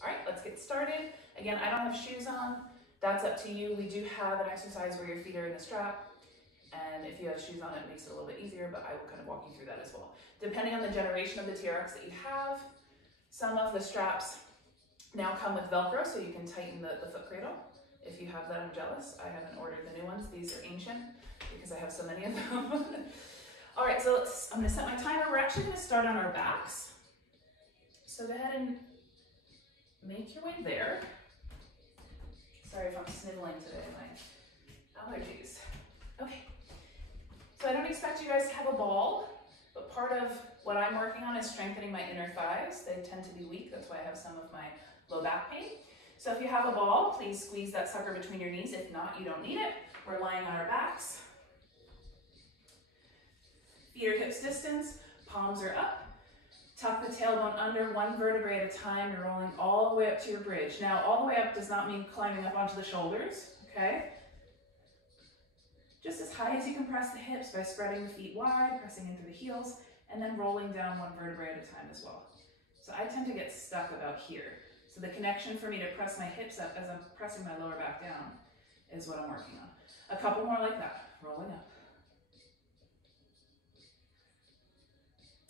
All right, let's get started. Again, I don't have shoes on. That's up to you. We do have an exercise where your feet are in the strap. And if you have shoes on, it makes it a little bit easier, but I will kind of walk you through that as well. Depending on the generation of the TRX that you have, some of the straps now come with Velcro, so you can tighten the foot cradle. If you have that, I'm jealous. I haven't ordered the new ones. These are ancient because I have so many of them. All right, so I'm gonna set my timer. We're actually gonna start on our backs. So go ahead and make your way there. Sorry if I'm sniveling today, my allergies. Okay, so I don't expect you guys to have a ball, but part of what I'm working on is strengthening my inner thighs. They tend to be weak, that's why I have some of my low back pain. So if you have a ball, please squeeze that sucker between your knees. If not, you don't need it. We're lying on our backs. Feet are hips distance, palms are up. Tuck the tailbone under, one vertebrae at a time. You're rolling all the way up to your bridge. Now, all the way up does not mean climbing up onto the shoulders, okay? Just as high as you can press the hips by spreading the feet wide, pressing into the heels, and then rolling down one vertebrae at a time as well. So I tend to get stuck about here. So the connection for me to press my hips up as I'm pressing my lower back down is what I'm working on. A couple more like that, rolling up.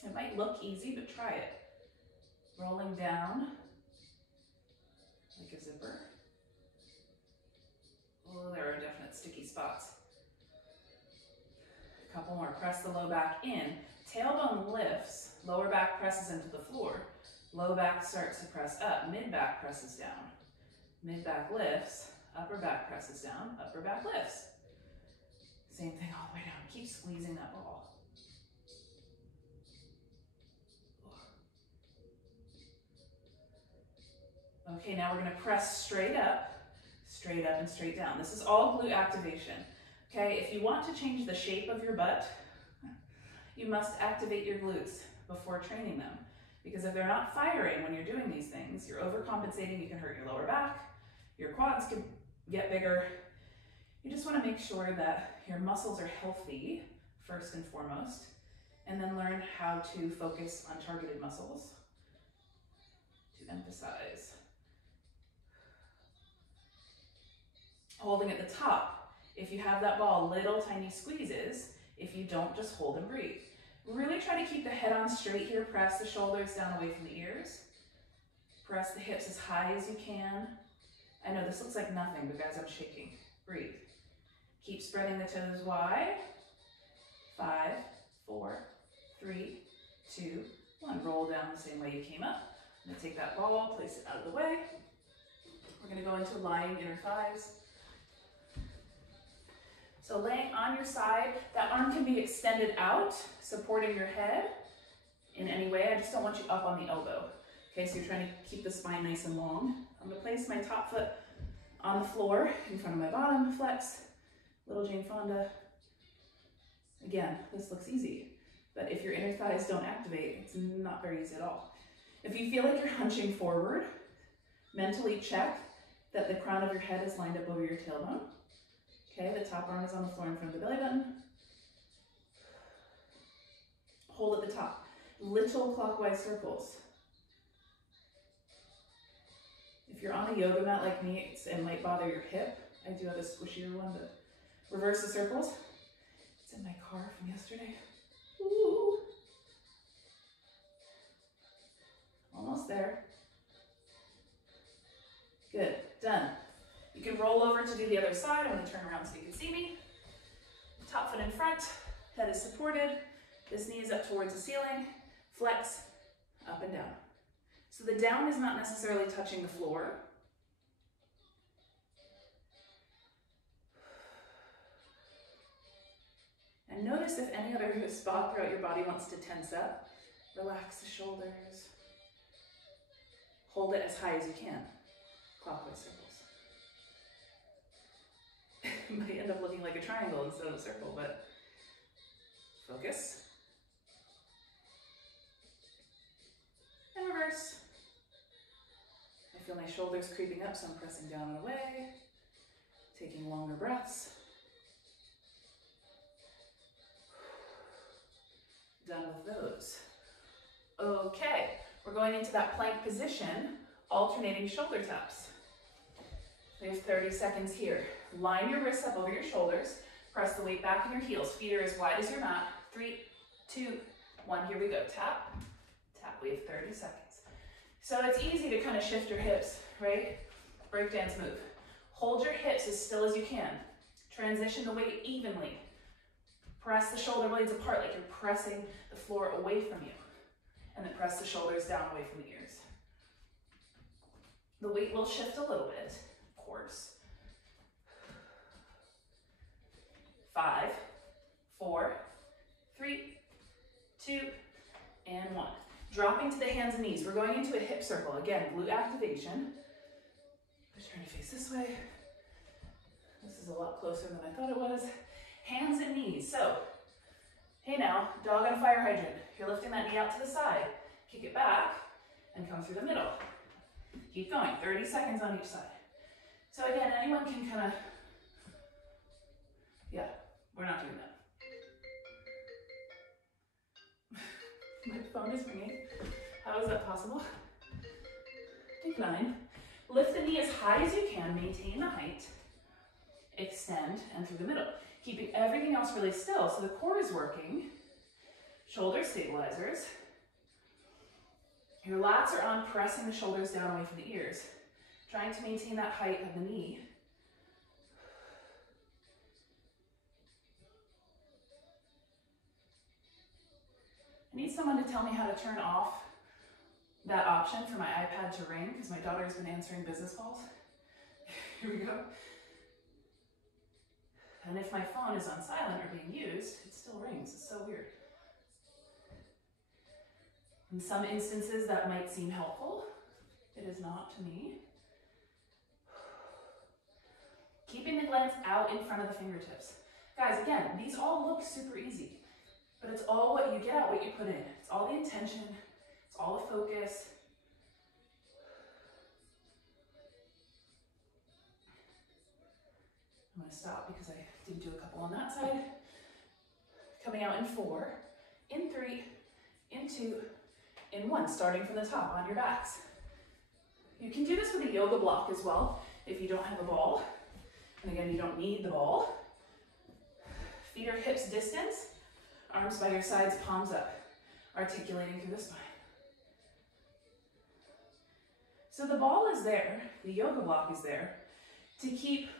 It might look easy, but try it. Rolling down like a zipper. Oh, there are definite sticky spots. A couple more, press the low back in. Tailbone lifts, lower back presses into the floor. Low back starts to press up, mid back presses down. Mid back lifts, upper back presses down, upper back lifts. Same thing all the way down. Keep squeezing that ball. Okay, now we're gonna press straight up and straight down. This is all glute activation. Okay, if you want to change the shape of your butt, you must activate your glutes before training them. Because if they're not firing when you're doing these things, you're overcompensating, you can hurt your lower back, your quads can get bigger. You just wanna make sure that your muscles are healthy, first and foremost, and then learn how to focus on targeted muscles to emphasize. Holding at the top. If you have that ball, little tiny squeezes. If you don't, just hold and breathe. Really try to keep the head on straight here. Press the shoulders down away from the ears. Press the hips as high as you can. I know this looks like nothing, but guys, I'm shaking. Breathe. Keep spreading the toes wide. 5, 4, 3, 2, 1. Roll down the same way you came up. I'm gonna take that ball, place it out of the way. We're gonna go into lying inner thighs. So laying on your side, that arm can be extended out, supporting your head in any way. I just don't want you up on the elbow. Okay, so you're trying to keep the spine nice and long. I'm gonna place my top foot on the floor in front of my bottom, flex, little Jane Fonda. Again, this looks easy, but if your inner thighs don't activate, it's not very easy at all. If you feel like you're hunching forward, mentally check that the crown of your head is lined up over your tailbone. Okay, the top arm is on the floor in front of the belly button. Hold at the top. Little clockwise circles. If you're on a yoga mat like me, it might bother your hip. I do have a squishier one, but reverse the circles. It's in my car from yesterday. Ooh. Almost there. Good, done. You can roll over to do the other side. I'm gonna turn around so you can see me. Top foot in front, head is supported. This knee is up towards the ceiling. Flex, up and down. So the down is not necessarily touching the floor. And notice if any other spot throughout your body wants to tense up. Relax the shoulders. Hold it as high as you can. Clockwise circles. It might end up looking like a triangle instead of a circle, but focus. And reverse. I feel my shoulders creeping up, so I'm pressing down and away. Taking longer breaths. Done with those. Okay, we're going into that plank position alternating shoulder taps. We have 30 seconds here. Line your wrists up over your shoulders. Press the weight back in your heels. Feet are as wide as your mat. 3, 2, 1. Here we go. Tap, tap. We have 30 seconds. So it's easy to kind of shift your hips, right? Breakdance move. Hold your hips as still as you can. Transition the weight evenly. Press the shoulder blades apart like you're pressing the floor away from you. And then press the shoulders down away from the ears. The weight will shift a little bit, of course. 5, 4, 3, 2, and 1. Dropping to the hands and knees. We're going into a hip circle. Again, glute activation. Just trying to face this way. This is a lot closer than I thought it was. Hands and knees. So, hey now, dog on a fire hydrant. You're lifting that knee out to the side. Kick it back and come through the middle. Keep going. 30 seconds on each side. So again, anyone can kind of, yeah, we're not doing that. My phone is ringing. How is that possible? Take 9. Lift the knee as high as you can. Maintain the height. Extend and through the middle. Keeping everything else really still so the core is working. Shoulder stabilizers. Your lats are on, pressing the shoulders down away from the ears. Trying to maintain that height of the knee. I need someone to tell me how to turn off that option for my iPad to ring because my daughter's been answering business calls. Here we go. And if my phone is on silent or being used, it still rings. It's so weird. In some instances, that might seem helpful. It is not to me. Keeping the glance out in front of the fingertips. Guys, again, these all look super easy, but it's all what you get out, what you put in. It's all the intention. It's all the focus. I'm going to stop because I didn't do a couple on that side. Coming out in 4, in 3, in 2, in 1, starting from the top on your backs. You can do this with a yoga block as well if you don't have a ball. And again, you don't need the ball. Feet are hips distance, arms by your sides, palms up, articulating through the spine. So the ball is there, the yoga block is there to keep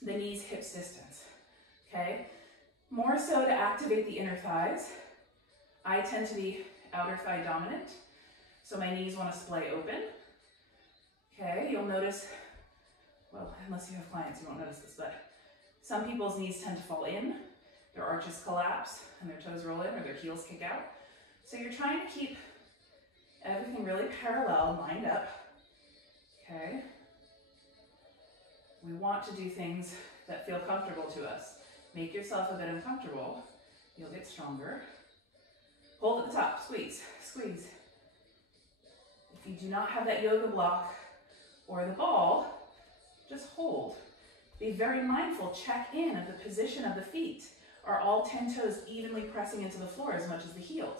the knees hips distance, okay? More so to activate the inner thighs. I tend to be outer thigh dominant, so my knees want to splay open. Okay, you'll notice, well, unless you have clients, you won't notice this, but some people's knees tend to fall in, their arches collapse, and their toes roll in, or their heels kick out. So you're trying to keep everything really parallel, lined up, okay? We want to do things that feel comfortable to us. Make yourself a bit uncomfortable, you'll get stronger. Hold at the top, squeeze, squeeze. If you do not have that yoga block or the ball, just hold. Be very mindful, check in of the position of the feet. Are all 10 toes evenly pressing into the floor as much as the heels?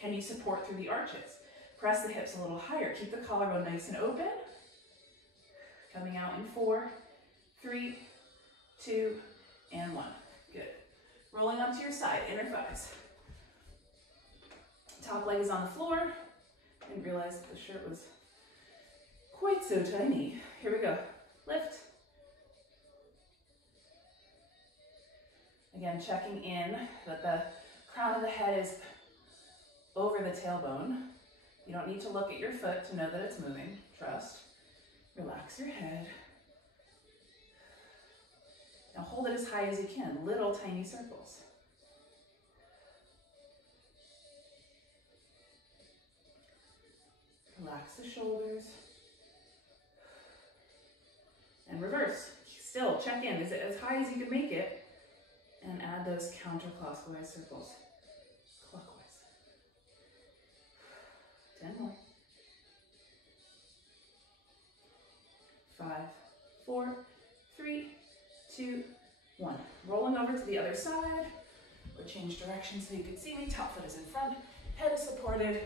Can you support through the arches? Press the hips a little higher. Keep the collarbone nice and open. Coming out in 4, 3, 2, and 1. Good. Rolling onto your side, inner thighs. Top leg is on the floor. Didn't realize that the shirt was quite so tiny. Here we go. Lift. Again, checking in that the crown of the head is over the tailbone. You don't need to look at your foot to know that it's moving. Trust. Relax your head. Now hold it as high as you can. Little tiny circles. Relax the shoulders. And reverse. Still, check in. Is it as high as you can make it? And add those counterclockwise circles. Clockwise. 10 more. 5, 4, 3, 2, 1. Rolling over to the other side. Or change direction so you can see me. Top foot is in front. Head is supported.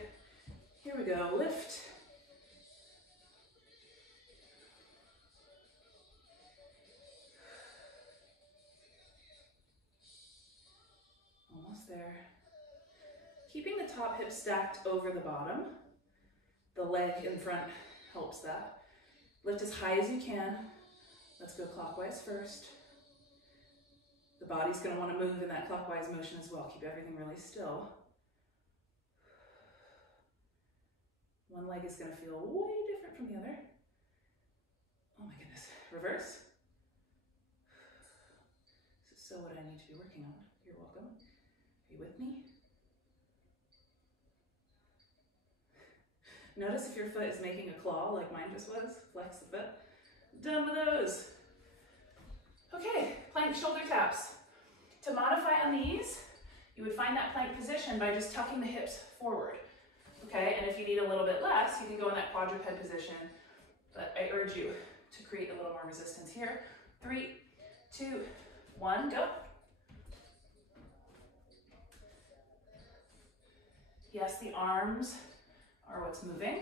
Here we go. Lift. there. Keeping the top hip stacked over the bottom. The leg in front helps that. Lift as high as you can. Let's go clockwise first. The body's going to want to move in that clockwise motion as well. Keep everything really still. One leg is going to feel way different from the other. Oh my goodness. Reverse. This is so what I need to be working on. You're welcome. Are you with me? Notice if your foot is making a claw like mine just was. Flex the foot. Done with those. Okay, plank shoulder taps. To modify on these, you would find that plank position by just tucking the hips forward. Okay, and if you need a little bit less, you can go in that quadruped position, but I urge you to create a little more resistance here. 3, 2, 1, go. Yes, the arms are what's moving.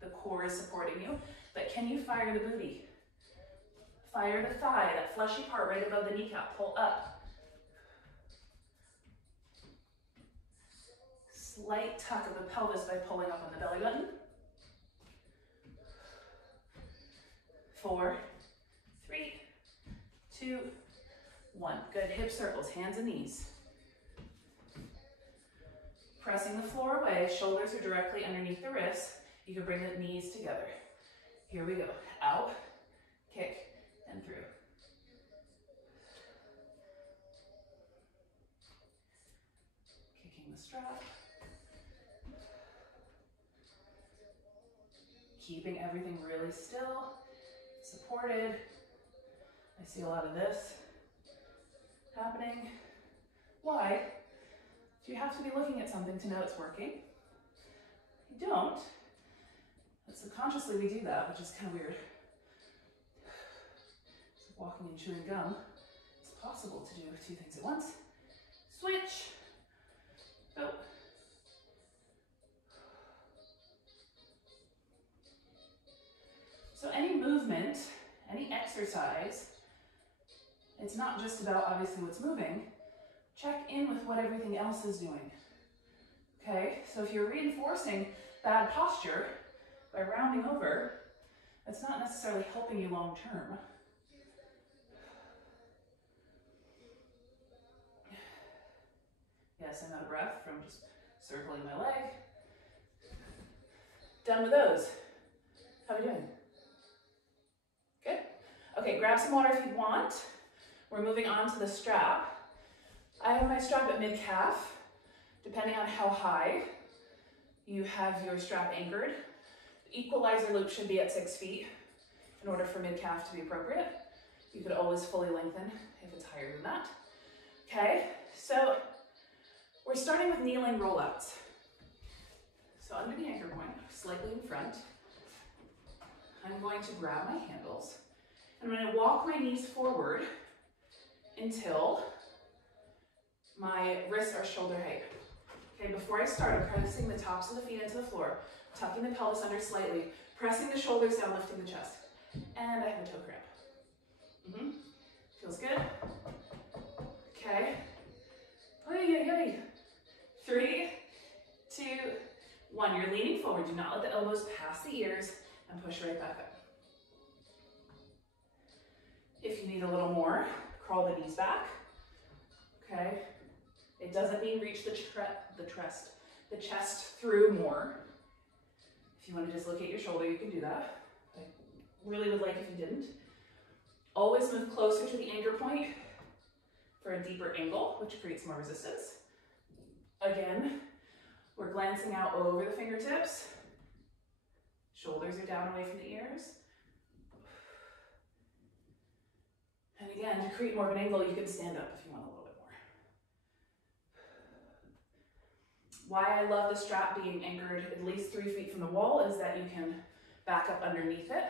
The core is supporting you, but can you fire the booty? Fire the thigh, that fleshy part right above the kneecap, pull up. Slight tuck of the pelvis by pulling up on the belly button. 4, 3, 2, 1. Good, hip circles, hands and knees. Pressing the floor away, shoulders are directly underneath the wrists. You can bring the knees together. Here we go. Out, kick, and through. Kicking the strap. Keeping everything really still, supported. I see a lot of this happening. Why? You have to be looking at something to know it's working. You don't. But subconsciously we do that, which is kind of weird. So walking and chewing gum, it's possible to do 2 things at once. Switch. Go. So any movement, any exercise, it's not just about obviously what's moving. Check in with what everything else is doing. Okay, so if you're reinforcing bad posture by rounding over, that's not necessarily helping you long term. Yes, I'm out of breath from just circling my leg. Done with those. How are we doing? Good? Okay, grab some water if you want. We're moving on to the strap. I have my strap at mid-calf. Depending on how high you have your strap anchored. The equalizer loop should be at 6 feet in order for mid-calf to be appropriate. You could always fully lengthen if it's higher than that. Okay, so we're starting with kneeling rollouts. So under the anchor point, slightly in front, I'm going to grab my handles. And I'm going to walk my knees forward until my wrists are shoulder height. Okay, before I start, I'm pressing the tops of the feet into the floor, tucking the pelvis under slightly, pressing the shoulders down, lifting the chest. And I have a toe cramp. Feels good. Okay. Oy. 3, 2, 1. You're leaning forward. Do not let the elbows pass the ears and push right back up. If you need a little more, crawl the knees back. Okay. It doesn't mean reach the chest through more. If you want to dislocate your shoulder, you can do that. I really would like if you didn't. Always move closer to the anchor point for a deeper angle, which creates more resistance. Again, we're glancing out over the fingertips. Shoulders are down away from the ears. And again, to create more of an angle, you can stand up if you want a little bit more. Why I love the strap being anchored at least 3 feet from the wall is that you can back up underneath it.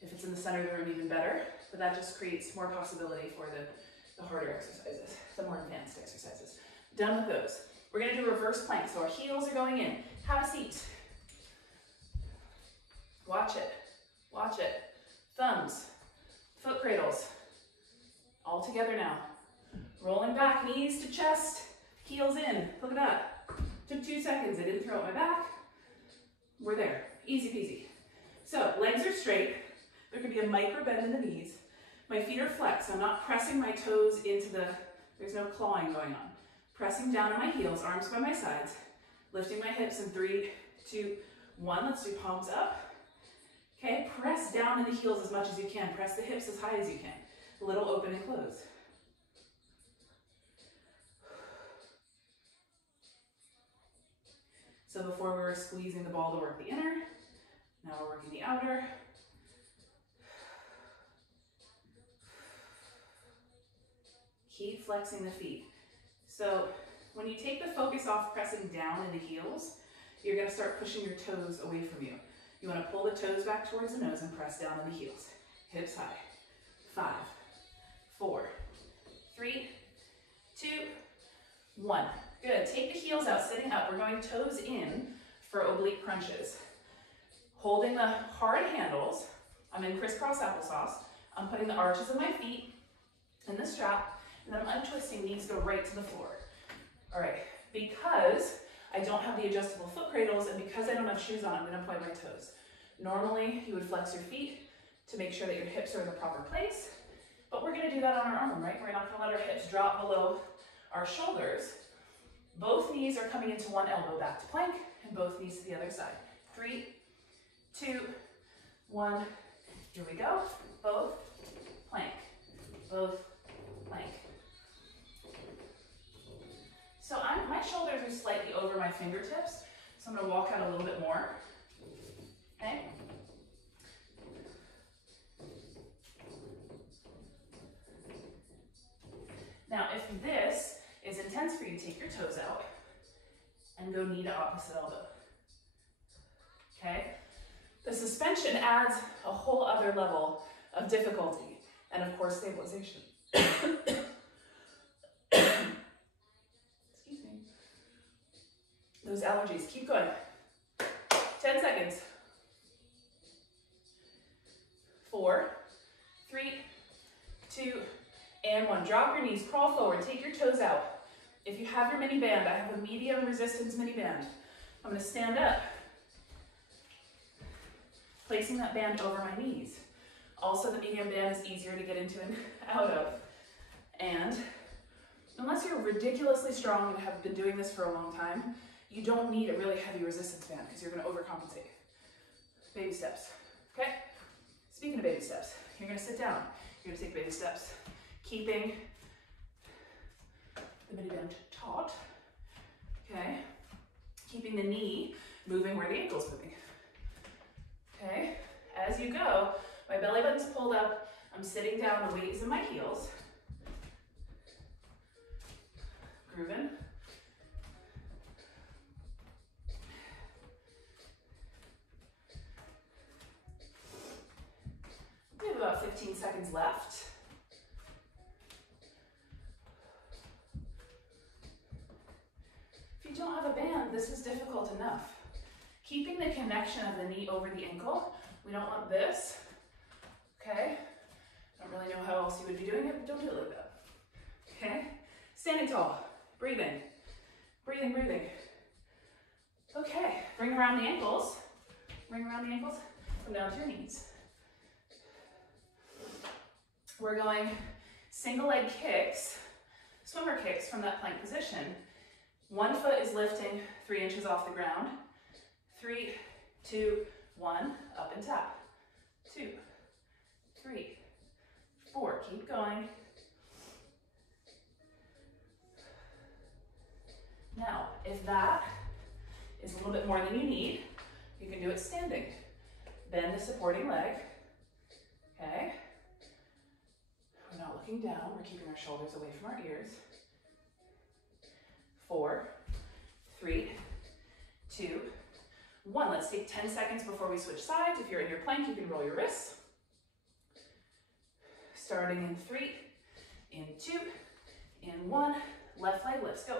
If it's in the center of the room, even better. But that just creates more possibility for the harder exercises, the more advanced exercises. Done with those. We're going to do reverse plank. So our heels are going in. Have a seat. Watch it. Watch it. Thumbs. Foot cradles. All together now. Rolling back, knees to chest. Heels in, look at that. Took 2 seconds, I didn't throw out my back. We're there, easy peasy. So legs are straight. There can be a micro bend in the knees. My feet are flexed, so I'm not pressing my toes into there's no clawing going on. Pressing down on my heels, arms by my sides, lifting my hips in 3, 2, 1. Let's do palms up. Okay, press down in the heels as much as you can. Press the hips as high as you can. A little open and close. So before we were squeezing the ball to work the inner, now we're working the outer. Keep flexing the feet. So when you take the focus off pressing down in the heels, you're going to start pushing your toes away from you. You want to pull the toes back towards the nose and press down in the heels. Hips high. 5, 4, 3, 2, 1. Good. Take the heels out, sitting up. We're going toes in for oblique crunches. Holding the hard handles. I'm in crisscross applesauce. I'm putting the arches of my feet in the strap, and then I'm untwisting, knees go right to the floor. All right, because I don't have the adjustable foot cradles and because I don't have shoes on, I'm gonna point my toes. Normally, you would flex your feet to make sure that your hips are in the proper place, but we're gonna do that on our own, right? We're not gonna let our hips drop below our shoulders. Both knees are coming into one elbow back to plank, and both knees to the other side. 3, 2, 1, here we go. Both, plank, both, plank. So my shoulders are slightly over my fingertips, so I'm gonna walk out a little bit more, okay? Now, if this is intense for you, take your toes out and go knee to opposite elbow, okay? The suspension adds a whole other level of difficulty and, of course, stabilization. Those allergies, keep going. 10 seconds. 4, 3, 2, and 1. Drop your knees, crawl forward, take your toes out. If you have your mini band, I have a medium resistance mini band. I'm gonna stand up, placing that band over my knees. Also, the medium band is easier to get into and out of. And unless you're ridiculously strong and have been doing this for a long time, you don't need a really heavy resistance band because you're going to overcompensate. Baby steps, okay? Speaking of baby steps, you're going to sit down. You're going to take baby steps, keeping the mini band taut, okay? Keeping the knee moving where the ankle's moving, okay? As you go, my belly button's pulled up. I'm sitting down, the weight is in my heels. Grooving. We have about 15 seconds left. If you don't have a band, this is difficult enough. Keeping the connection of the knee over the ankle. We don't want this, okay? I don't really know how else you would be doing it, but don't do it like that, okay? Standing tall, breathing, breathing, breathing. Okay, bring around the ankles. Bring around the ankles, come down to your knees. We're going single leg kicks, swimmer kicks from that plank position. One foot is lifting 3 inches off the ground. 3, 2, 1, up and tap. 2, 3, 4, keep going. Now, if that is a little bit more than you need, you can do it standing. Bend the supporting leg, okay? We're not looking down, we're keeping our shoulders away from our ears. 4, 3, 2, 1. Let's take 10 seconds before we switch sides. If you're in your plank, you can roll your wrists. Starting in 3, in 2, in 1. Left leg lifts, go.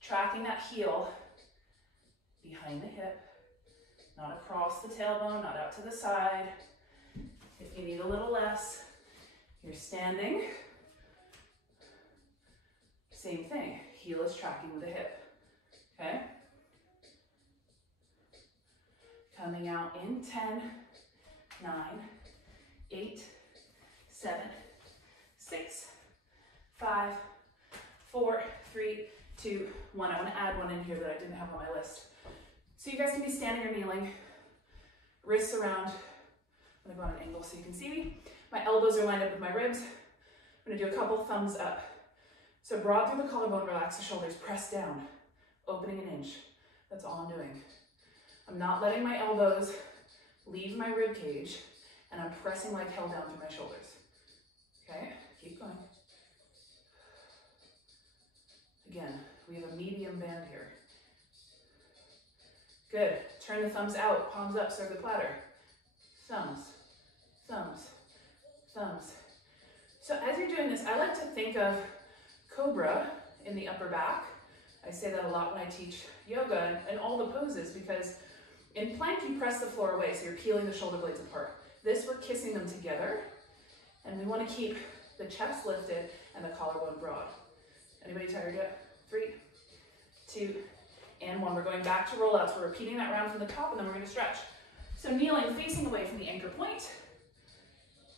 Tracking that heel behind the hip, not across the tailbone, not out to the side. If you need a little less, you're standing Same thing, heel is tracking with the hip, okay? Coming out in 10, 9, 8, 7, 6, 5, 4, 3, 2, 1. I want to add one in here that I didn't have on my list. So you guys can be standing or kneeling, wrists around. I'm going to go on an angle so you can see me. My elbows are lined up with my ribs. I'm going to do a couple thumbs up. So broad through the collarbone, relax the shoulders, press down, opening an inch. That's all I'm doing. I'm not letting my elbows leave my rib cage, and I'm pressing like hell down through my shoulders. Okay, keep going. Again, we have a medium band here. Good, turn the thumbs out, palms up, serve the platter. Thumbs, thumbs, thumbs. So as you're doing this, I like to think of cobra in the upper back. I say that a lot when I teach yoga and all the poses, because in plank you press the floor away, so you're peeling the shoulder blades apart. This, we're kissing them together, and we want to keep the chest lifted and the collarbone broad. Anybody tired yet? 3, 2, and 1. We're going back to rollouts. We're repeating that round from the top, and then we're going to stretch. So kneeling, facing away from the anchor point.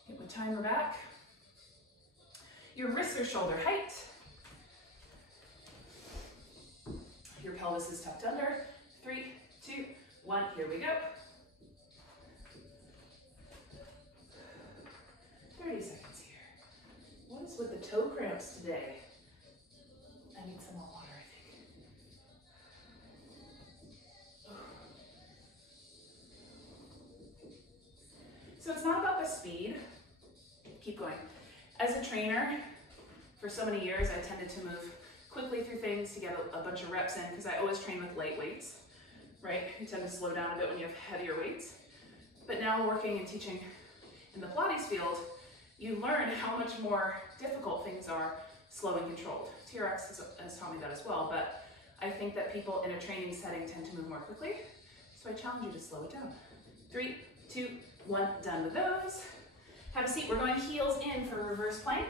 Get my timer back. Your wrists are shoulder height. Your pelvis is tucked under. 3, 2, 1, here we go. 30 seconds here. What is with the toe cramps today? I need some more water, I think. So it's not about the speed. Keep going. As a trainer, for so many years, I tended to move quickly through things to get a bunch of reps in, because I always train with light weights, right? You tend to slow down a bit when you have heavier weights. But now working and teaching in the Pilates field, you learn how much more difficult things are slow and controlled. TRX has taught me that as well, but I think that people in a training setting tend to move more quickly, so I challenge you to slow it down. 3, 2, 1, done with those. Have a seat. We're going heels in for reverse plank.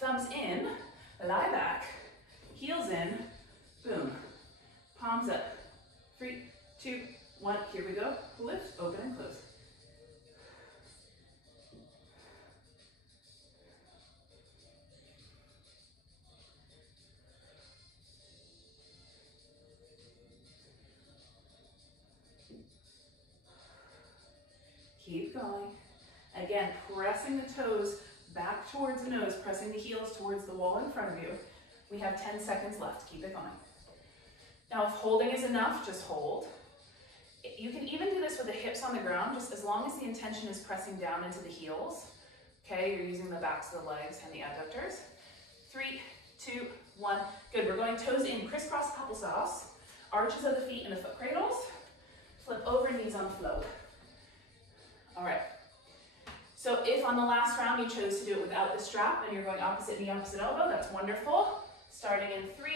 Thumbs in, lie back, heels in, boom. Palms up. 3, 2, 1, here we go. Lift, open, and close. Keep going. Again, pressing the toes back towards the nose, pressing the heels towards the wall in front of you. We have 10 seconds left. Keep it going. Now, if holding is enough, just hold. You can even do this with the hips on the ground, just as long as the intention is pressing down into the heels. Okay, you're using the backs of the legs and the adductors. 3, 2, 1. Good. We're going toes in, crisscross applesauce. Arches of the feet into foot cradles. Flip over, knees on float. All right. So if on the last round you chose to do it without the strap and you're going opposite knee, opposite elbow, that's wonderful. Starting in 3,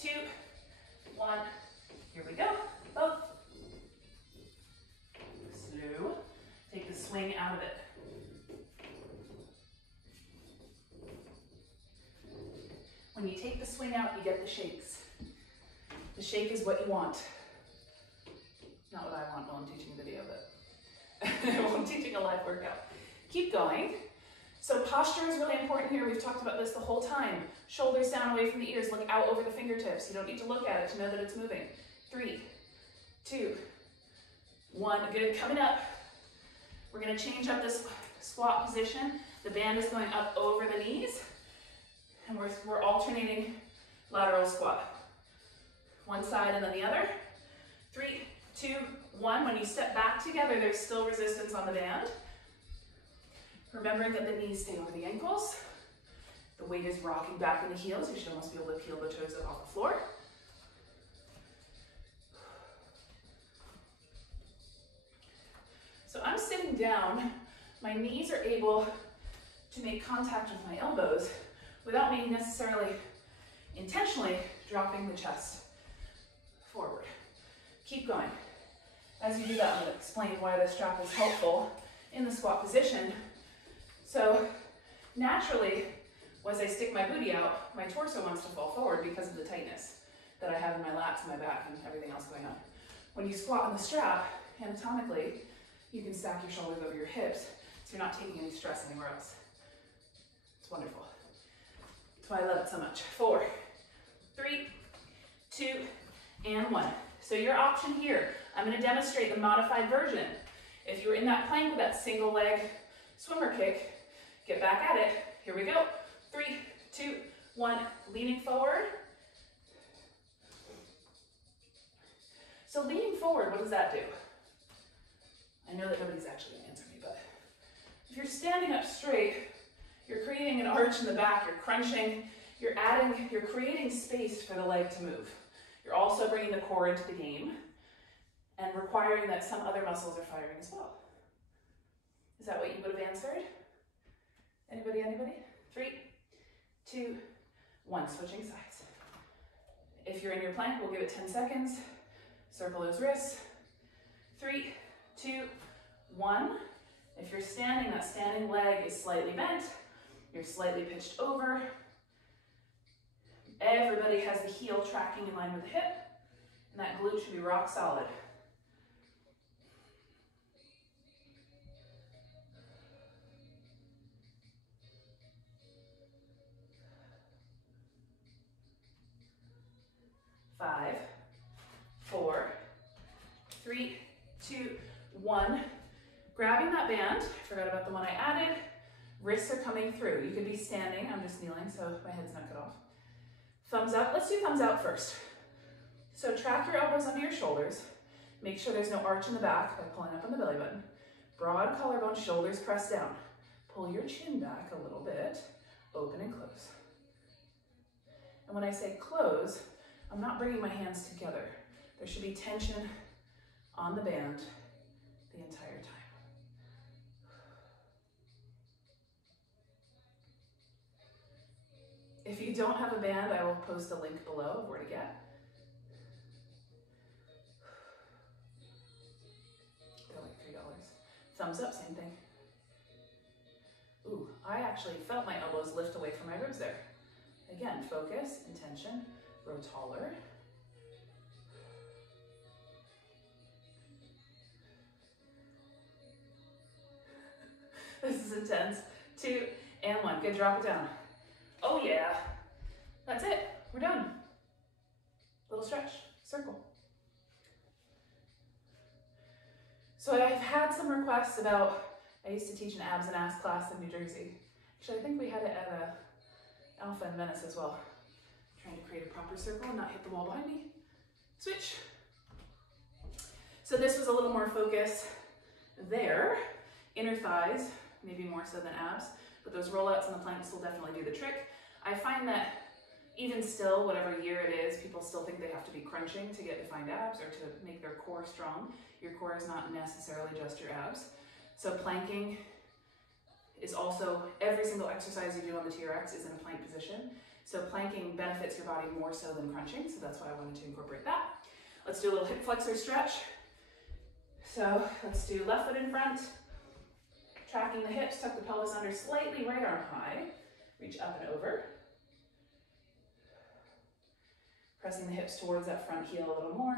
2, 1. Here we go. Both. Slow. Take the swing out of it. When you take the swing out, you get the shakes. The shake is what you want. Not what I want while I'm teaching a video, but while I'm teaching a live workout. Keep going. So posture is really important here. We've talked about this the whole time. Shoulders down away from the ears. Look out over the fingertips. You don't need to look at it to know that it's moving. 3, 2, 1. Good. Coming up. We're going to change up this squat position. The band is going up over the knees. And we're alternating lateral squat. One side and then the other. 3, 2, 1. When you step back together, there's still resistance on the band. Remembering that the knees stay over the ankles. The weight is rocking back in the heels. You should almost be able to peel the toes up off the floor. So I'm sitting down. My knees are able to make contact with my elbows without me necessarily intentionally dropping the chest forward. Keep going. As you do that, I'm going to explain why the strap is helpful in the squat position. So naturally, As I stick my booty out, my torso wants to fall forward because of the tightness that I have in my lats and my back and everything else going on. When you squat on the strap, anatomically, you can stack your shoulders over your hips, so you're not taking any stress anywhere else. It's wonderful. That's why I love it so much. 4, 3, 2, and 1. So your option here, I'm going to demonstrate the modified version. If you're in that plank with that single leg swimmer kick, get back at it. Here we go. 3, 2, 1, leaning forward. So leaning forward, what does that do? I know that nobody's actually going to answer me, but if you're standing up straight, you're creating an arch in the back, you're crunching, you're creating space for the leg to move. You're also bringing the core into the game and requiring that some other muscles are firing as well. Is that what you would have answered? Anybody, anybody? 3, 2, 1, switching sides. If you're in your plank, we'll give it 10 seconds. Circle those wrists. 3, 2, 1. If you're standing, that standing leg is slightly bent. You're slightly pitched over. Everybody has the heel tracking in line with the hip, and that glute should be rock solid. Five, 4, 3, 2, 1. Grabbing that band, forgot about the one I added. Wrists are coming through. You could be standing, I'm just kneeling, so my head's not cut off. Thumbs up, let's do thumbs out first. So track your elbows under your shoulders. Make sure there's no arch in the back by pulling up on the belly button. Broad collarbone, shoulders pressed down. Pull your chin back a little bit, open and close. And when I say close, I'm not bringing my hands together. There should be tension on the band the entire time. If you don't have a band, I will post a link below of where to get. They're like $3. Thumbs up, same thing. Ooh, I actually felt my elbows lift away from my ribs there. Again, focus, intention, grow taller. This is intense. 2 and 1. Good, drop it down. Oh yeah, that's it, we're done. Little stretch, circle. So I've had some requests about, I used to teach an abs and ass class in New Jersey. Actually, I think we had it at Alpha in Venice as well. Trying to create a proper circle and not hit the wall behind me. Switch. So this was a little more focus there. Inner thighs, maybe more so than abs. But those rollouts in the planks will definitely do the trick. I find that even still, whatever year it is, people still think they have to be crunching to get defined abs or to make their core strong. Your core is not necessarily just your abs. So planking is also, every single exercise you do on the TRX is in a plank position. So planking benefits your body more so than crunching, so that's why I wanted to incorporate that. Let's do a little hip flexor stretch. So let's do left foot in front, tracking the hips, tuck the pelvis under, slightly right arm high, reach up and over. Pressing the hips towards that front heel a little more.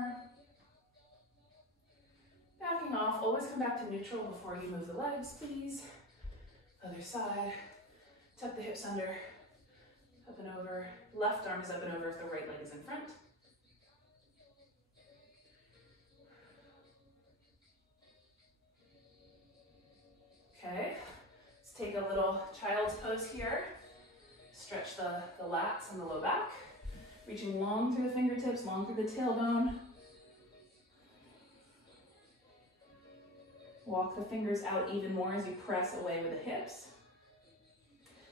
Backing off, always come back to neutral before you move the legs, please. Other side, tuck the hips under, up and over. Left arm is up and over if the right leg is in front. Okay, let's take a little child's pose here. Stretch the lats and the low back. Reaching long through the fingertips, long through the tailbone. Walk the fingers out even more as you press away with the hips.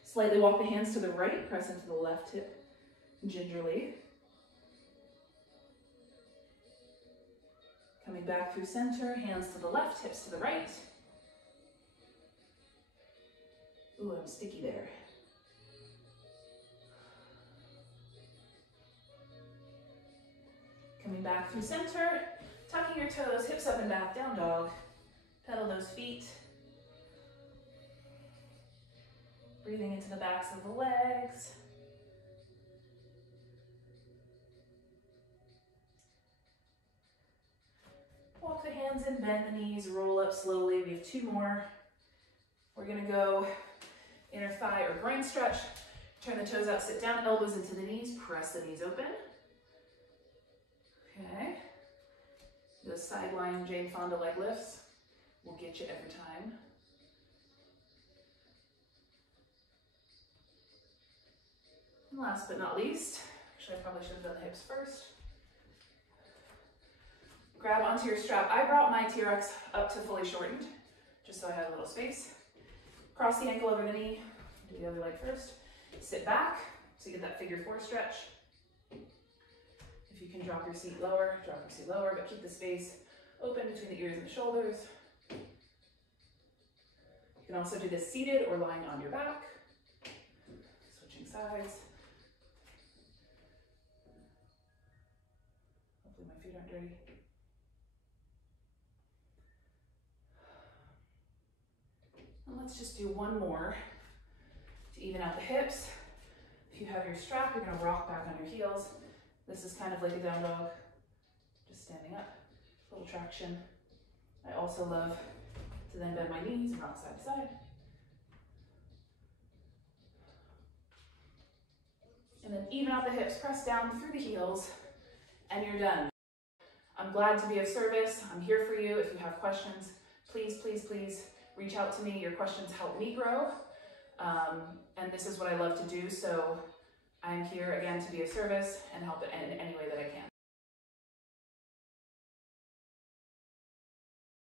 Slightly walk the hands to the right, press into the left hip gingerly. Coming back through center, hands to the left, hips to the right. Ooh, I'm sticky there. Coming back through center, tucking your toes, hips up and back, down dog. Pedal those feet. Breathing into the backs of the legs. Walk the hands in, bend the knees, roll up slowly. We have 2 more. We're gonna go inner thigh or groin stretch. Turn the toes out, sit down, elbows into the knees, press the knees open. Okay. Those sideline Jane Fonda-like lifts will get you every time. And last but not least, actually I probably should have done the hips first. Grab onto your strap. I brought my TRX up to fully shortened, just so I had a little space. Cross the ankle over the knee, do the other leg first. Sit back, so you get that figure 4 stretch. If you can drop your seat lower, but keep the space open between the ears and the shoulders. You can also do this seated or lying on your back. Switching sides. Hopefully my feet aren't dirty. And let's just do one more to even out the hips. If you have your strap, you're gonna rock back on your heels. This is kind of like a down dog, just standing up, a little traction. I also love to then bend my knees and rock side to side. And then even out the hips, press down through the heels, and you're done. I'm glad to be of service. I'm here for you. If you have questions, please, please, please reach out to me. Your questions help me grow. And this is what I love to do. So I'm here again to be of service and help in any way that I can.